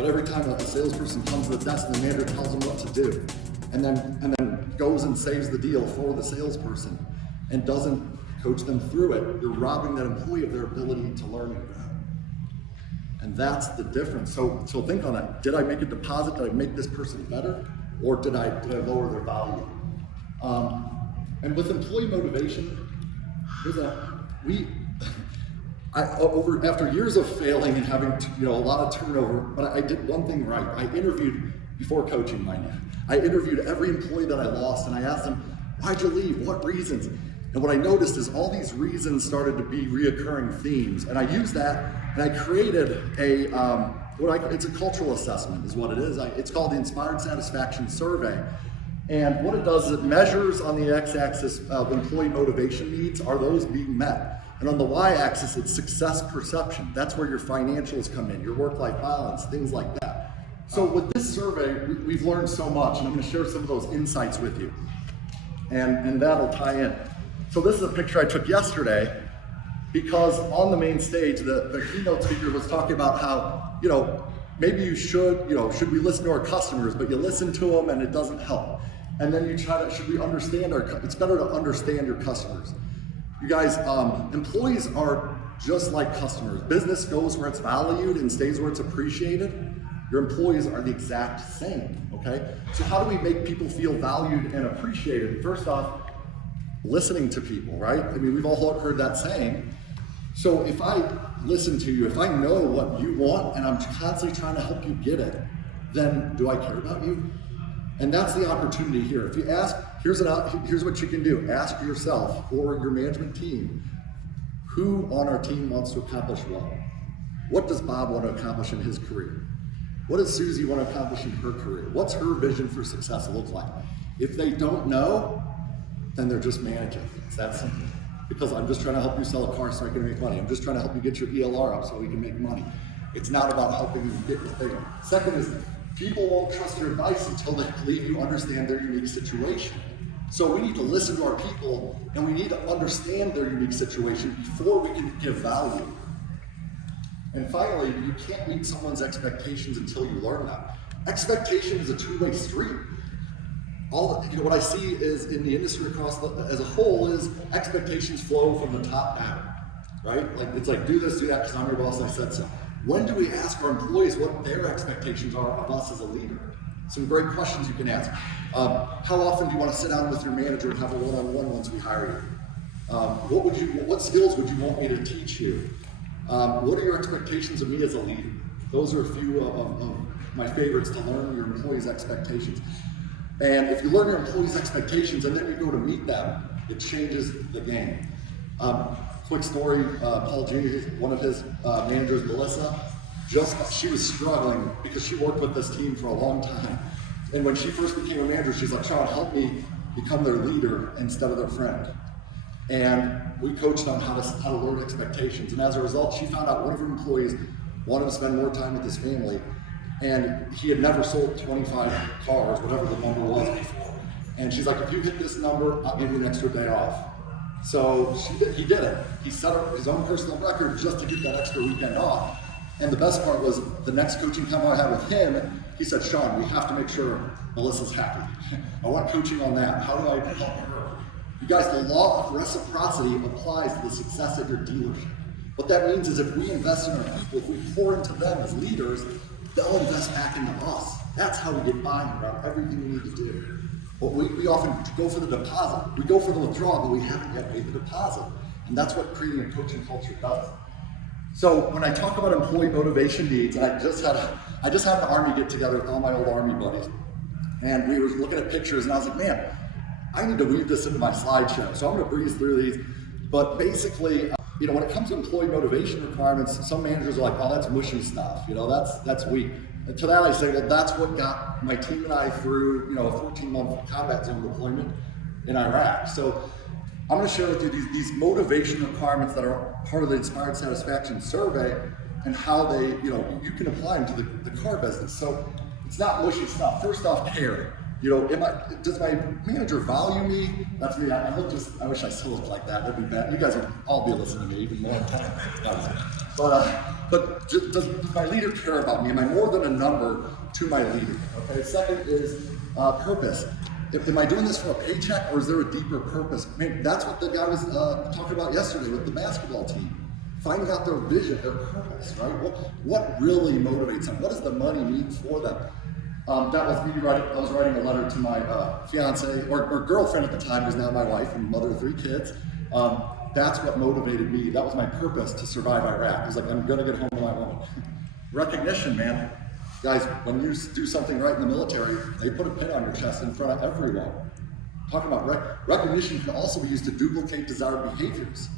but every time a salesperson comes to the desk and the manager tells them what to do, and then goes and saves the deal for the salesperson and doesn't coach them through it, you're robbing that employee of their ability to learn and grow. And that's the difference. So think on that. Did I make a deposit? Did I make this person better? Or did I lower their value? And with employee motivation, after years of failing and having a lot of turnover, but I did one thing right. I interviewed, before coaching, mind you, I interviewed every employee that I lost, and I asked them, why'd you leave? What reasons? And what I noticed is all these reasons started to be reoccurring themes, and I used that, and I created it's a cultural assessment is what it is. It's called the Inspired Satisfaction Survey. And what it does is it measures on the x-axis of employee motivation needs, are those being met? And on the y-axis, it's success perception. That's where your financials come in, your work-life balance, things like that. So with this survey, we've learned so much, and I'm gonna share some of those insights with you. And that'll tie in. So this is a picture I took yesterday, because on the main stage, the keynote speaker was talking about how, maybe you should we listen to our customers, but you listen to them and it doesn't help. And then you should we understand it's better to understand your customers. You guys, employees are just like customers. Business goes where it's valued and stays where it's appreciated. Your employees are the exact same, okay? So how do we make people feel valued and appreciated? First off, listening to people, right? I mean, we've all heard that saying. So if I listen to you, if I know what you want and I'm constantly trying to help you get it, then do I care about you? And that's the opportunity here. If you ask, here's what you can do. Ask yourself or your management team, who on our team wants to accomplish what? What does Bob want to accomplish in his career? What does Susie want to accomplish in her career? What's her vision for success look like? If they don't know, then they're just managing. It's that simple. Because I'm just trying to help you sell a car so I can make money. I'm just trying to help you get your ELR up so we can make money. It's not about helping you get your thing. Second is, people won't trust your advice until they believe you understand their unique situation. So we need to listen to our people, and we need to understand their unique situation before we can give value. And finally, you can't meet someone's expectations until you learn them. Expectation is a two-way street. What I see is in the industry as a whole is expectations flow from the top down, right? It's like do this, do that, because I'm your boss and I said so. When do we ask our employees what their expectations are of us as a leader? Some great questions you can ask. How often do you want to sit down with your manager and have a one-on-one once we hire you? What skills would you want me to teach you? What are your expectations of me as a leader? Those are a few of my favorites to learn your employees' expectations. And if you learn your employees' expectations and then you go to meet them, it changes the game. Quick story, Paul Jr., one of his managers, Melissa, she was struggling because she worked with this team for a long time. And when she first became a manager, she's like, Sean, help me become their leader instead of their friend. And we coached on how to learn expectations. And as a result, she found out one of her employees wanted to spend more time with his family. And he had never sold 25 cars, whatever the number was before. And she's like, if you hit this number, I'll give you an extra day off. So he did it. He set up his own personal record just to get that extra weekend off. And the best part was the next coaching convo I had with him, he said, Sean, we have to make sure Melissa's happy. I want coaching on that. How do I help her? You guys, the law of reciprocity applies to the success of your dealership. What that means is if we invest in our people, if we pour into them as leaders, they'll invest back into us. That's how we get buy-in around everything we need to do. But we often go for the deposit. We go for the withdrawal, but we haven't yet made the deposit. And that's what creating a coaching culture does. So when I talk about employee motivation needs, I just had an Army get together with all my old Army buddies. And we were looking at pictures and I was like, man, I need to weave this into my slideshow. So I'm gonna breeze through these. But basically, when it comes to employee motivation requirements, some managers are like, oh, that's mushy stuff. That's weak. And to that I say, well, that's what got my team and I through, a 14-month combat zone deployment in Iraq. So I'm going to share with you these motivation requirements that are part of the Inspired Satisfaction Survey and how they, you can apply them to the car business. So it's not mushy stuff. First off, care. Does my manager value me? That's me. I wish I still looked like that. That'd be bad. You guys would all be listening to me even more. Does my leader care about me? Am I more than a number to my leader? Okay. Second is purpose. Am I doing this for a paycheck, or is there a deeper purpose? I mean, that's what the guy was talking about yesterday with the basketball team. Finding out their vision, their purpose, right? What really motivates them? What does the money mean for them? That was me writing. I was writing a letter to my fiance or girlfriend at the time, who's now my wife and mother of 3 kids. That's what motivated me. That was my purpose to survive Iraq. It was like, I'm gonna get home to my woman. Recognition, man. Guys, when you do something right in the military, they put a pin on your chest in front of everyone. Talking about recognition can also be used to duplicate desired behaviors.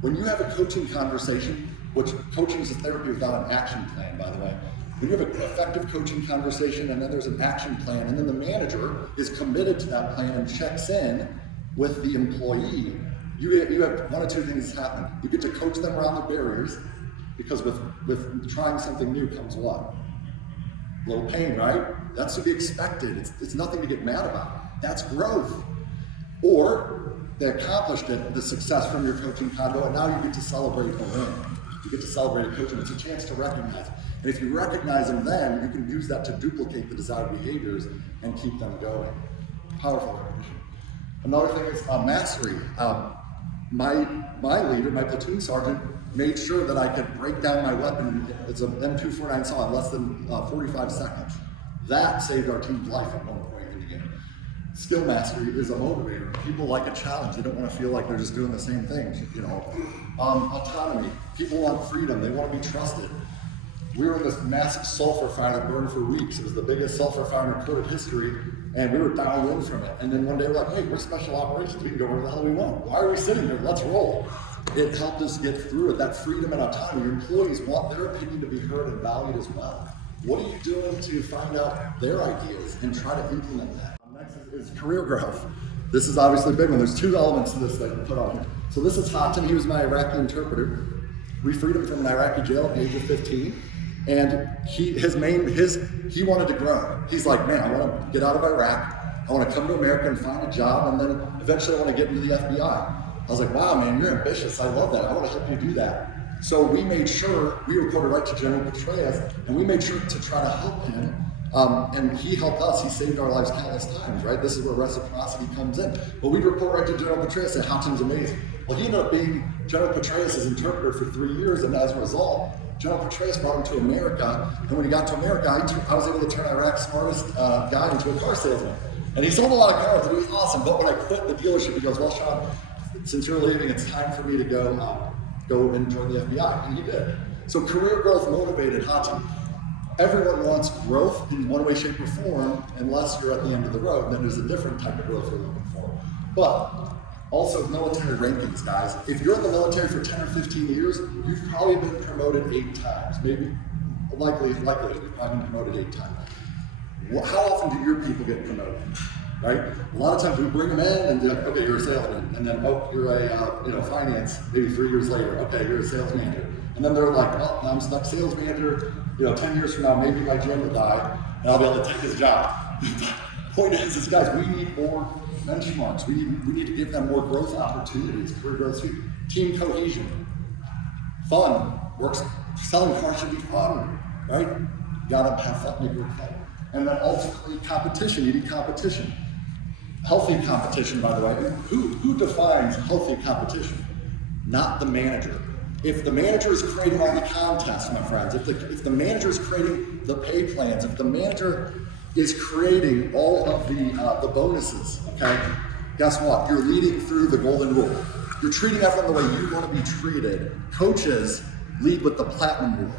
When you have a coaching conversation, which coaching is a therapy without an action plan, by the way. When you have an effective coaching conversation and then there's an action plan and then the manager is committed to that plan and checks in with the employee, you have one or two things happen. You get to coach them around the barriers, because with trying something new comes what? A little pain, right? That's to be expected. It's nothing to get mad about. That's growth. Or they accomplished it, the success from your coaching convo, and now you get to celebrate a win. You get to celebrate a coaching. It's a chance to recognize it. And if you recognize them then, you can use that to duplicate the desired behaviors and keep them going. Powerful recognition. Another thing is mastery. My leader, my platoon sergeant, made sure that I could break down my weapon. It's an M249 saw in less than 45 seconds. That saved our team's life at one point in the game. Skill mastery is a motivator. People like a challenge. They don't want to feel like they're just doing the same things, you know. Autonomy. People want freedom. They want to be trusted. We were in this massive sulfur fire that burned for weeks. It was the biggest sulfur fire in recorded history, and we were downwind from it. And then one day we're like, hey, we're special operations. We can go wherever the hell we want. Why are we sitting here? Let's roll. It helped us get through it. That freedom and autonomy. Your employees want their opinion to be heard and valued as well. What are you doing to find out their ideas and try to implement that? Next is career growth. This is obviously a big one. There's 2 elements to this that you put on here. So this is Hatem. He was my Iraqi interpreter. We freed him from an Iraqi jail at the age of 15. And he wanted to grow. He's like, man, I want to get out of Iraq. I want to come to America and find a job, and then eventually I want to get into the FBI. I was like, wow, man, you're ambitious. I love that. I want to help you do that. So we made sure, we reported right to General Petraeus, and we made sure to try to help him. And he helped us. He saved our lives countless times, right? This is where reciprocity comes in. But we'd report right to General Petraeus and Hatem's amazing. Well, he ended up being General Petraeus' interpreter for 3 years, and as a result, General Petraeus brought him to America, and when he got to America, I was able to turn Iraq's smartest guy into a car salesman. And he sold a lot of cars, and he was awesome. But when I quit the dealership, he goes, well, Sean, since you're leaving, it's time for me to go and join the FBI. And he did. So career growth motivated Hatem. Everyone wants growth in one way, shape, or form, unless you're at the end of the road. Then there's a different type of growth you're looking for. But also military rankings, guys. If you're in the military for 10 or 15 years, you've probably been promoted 8 times. Maybe, likely, you've probably been promoted 8 times. How often do your people get promoted? Right? A lot of times we bring them in and they're like, okay, you're a salesman. And then, oh, you're a finance, maybe 3 years later, okay, you're a sales manager. And then they're like, oh, I'm stuck sales manager. 10 years from now, maybe my GM will die and I'll be able to take his job. Point is, guys, we need more benchmarks. We need to give them more growth opportunities, career growth, team cohesion, fun. Selling cars should be fun, right? You gotta have fun, make it fun. And then ultimately competition, you need competition. Healthy competition, by the way. Who defines healthy competition? Not the manager. If the manager is creating all the contests, my friends, if the manager is creating the pay plans, if the manager is creating all of the bonuses, okay, guess what? You're leading through the golden rule. You're treating everyone the way you want to be treated. Coaches lead with the platinum rule.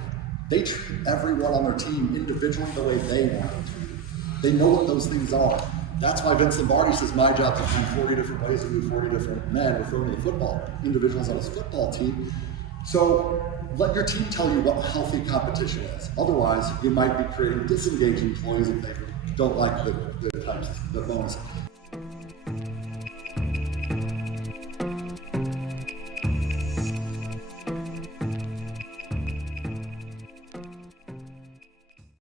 They treat everyone on their team individually the way they want to be treated. They know what those things are. That's why Vince Lombardi says my job is to find 40 different ways to do 40 different men referring to the football individuals on his football team. So let your team tell you what healthy competition is. Otherwise, you might be creating disengaged employees if they don't like the bonuses.